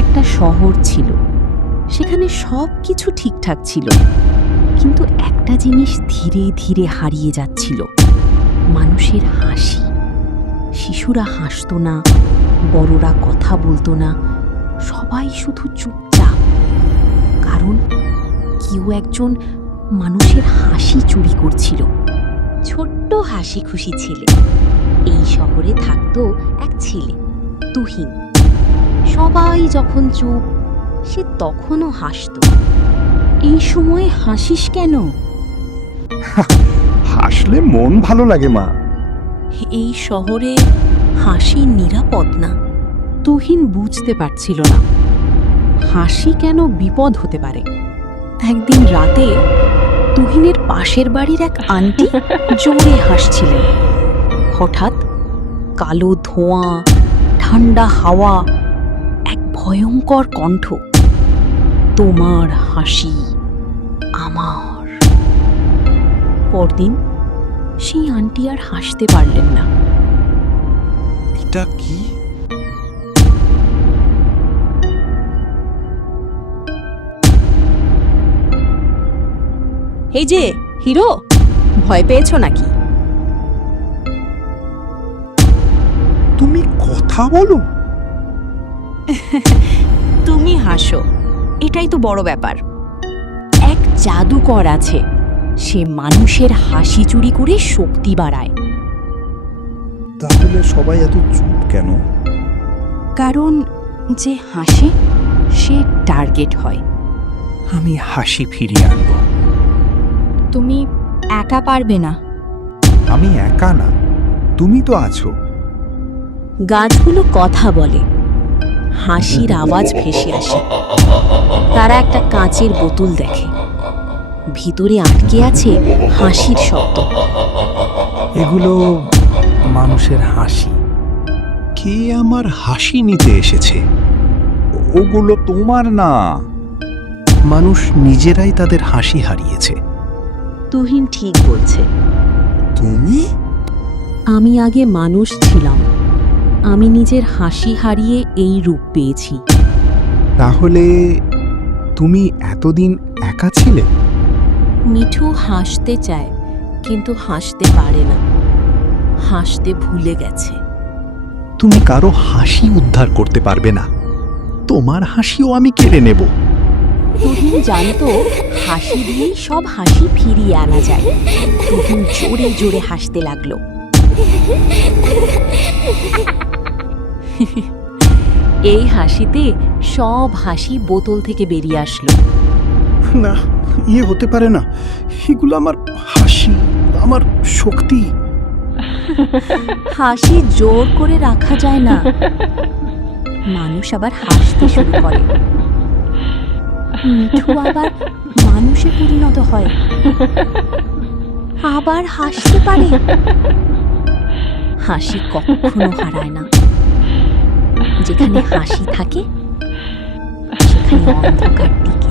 একটা শহর ছিল, সেখানে সব কিছু ঠিকঠাক ছিল, কিন্তু একটা জিনিস ধীরে ধীরে হারিয়ে যাচ্ছিল, মানুষের হাসি। শিশুরা হাসতো না, বড়রা কথা বলতো না, সবাই শুধু চুপচাপ। কারণ কেউ একজন মানুষের হাসি চুরি করছিল। ছোট্ট হাসি খুশি ছেলে। এই শহরে থাকতো এক ছেলে, তুহিন। সবাই যখন চুপ, সে তখনও হাসতো। এই সময়ে হাসিস কেন? হাসলে মন ভালো লাগে মা। এই শহরে হাসি নিরাপদ না। তুহিন বুঝতে পারছিল না হাসি কেন বিপদ হতে পারে। একদিন রাতে তুহিনের পাশের বাড়ির এক আন্টি জোরে হাসছিলেন। হঠাৎ কালো ধোঁয়া, ঠান্ডা হাওয়া, এক ভয়ঙ্কর কণ্ঠ, তোমার হাসি আমার। পরদিন সেই আন্টি আর হাসতে পারলেন না। এটা কি? এই যে হিরো, ভয় পেয়েছো নাকি? তুমি কথা বলো? তুমি হাসো, এটাই তো বড় ব্যাপার। এক জাদুকর আছে, সে মানুষের হাসি চুরি করে শক্তি বাড়ায়। তাহলে সবাই এত চুপ কেন? কারণ যে হাসে সে টার্গেট হয়। আমি হাসি ফিরিয়ে আনবো। তুমি একা পারবে না। আমি একা না, তুমি তো আছো। গাছগুলো কথা বলে, হাসির আওয়াজ ভেসে আসে। তারা একটা কাঁচের বোতল দেখে, ভিতরে আটকে আছে হাসির শব্দ। এগুলো মানুষের হাসি। কে আমার হাসি নিতে এসেছে? ওগুলো তোমার না। মানুষ নিজেরাই তাদের হাসি হারিয়েছে। তুহিন ঠিক বলছে। তুমি? আমি আগে মানুষ ছিলাম, আমি নিজের হাসি হারিয়ে এই রূপ পেয়েছি। তাহলে তুমি এতদিন একা ছিলে? মিঠু হাসতে চায়, কিন্তু হাসতে পারে না, হাসতে ভুলে গেছে। তুমি কারো হাসি উদ্ধার করতে পারবে না, তোমার হাসিও আমি কেড়ে নেব। তুহিন জানতো হাসি দিয়েই সব হাসি ফিরিয়ে আনা যায়। তুহিন জোরে জোরে হাসতে লাগলো। এই হাসিতে সব হাসি বোতল থেকে বেরিয়ে আসলো। না, হতে পারে না। এগুলো আমার হাসি, আমার শক্তি। হাসি জোর করে রাখা যায় না। মানুষ আবার হাসতে শুরু করে, মিঠু আবার মানুষে পরিণত হয়, আবার হাসতে পারে। হাসি কখনো হারায় না। যেখানে হাসি থাকে সেখানে অন্ধকার টিকে।